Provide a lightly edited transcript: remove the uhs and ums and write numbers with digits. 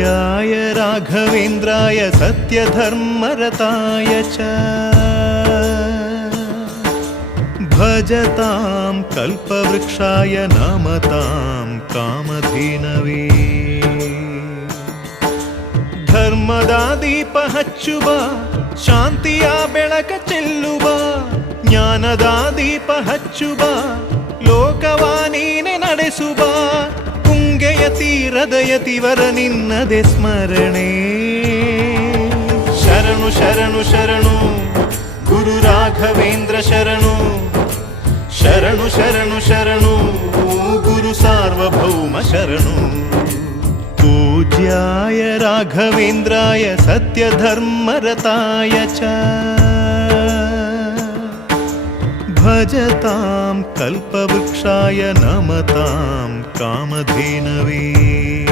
पूज्याय राघवेन्द्राय सत्यधर्मरताय च भजतां कल्पवृक्षाय नमतां कामधेनवे ಧರ್ಮದ ದೀಪ ಹಚ್ಚುವ ಶಾಂತಿಯ ಬೆಳಕ ಚೆಲ್ಲುವ ಜ್ಞಾನದ ದೀಪ ಹಚ್ಚುವ ಲೋಕವ ನೀನೆ ನಡೆಸುವ ತುಂಗೆಯ ತೀರದ ಯತಿವರ ನಿನ್ನದೆ ಸ್ಮರಣೆ ಶರಣು ಶರಣು ಶರಣು ಗುರು ರಾಘವೇಂದ್ರ ಶರಣು ಶರಣು ಶರಣು ಶರಣು ಗುರು ಸಾರ್ವಭೌಮ ಶರಣು पूज्याय राघवेन्द्राय सत्यधर्मरताय च भजतां कल्पवृक्षाय नमतां कामधेनवे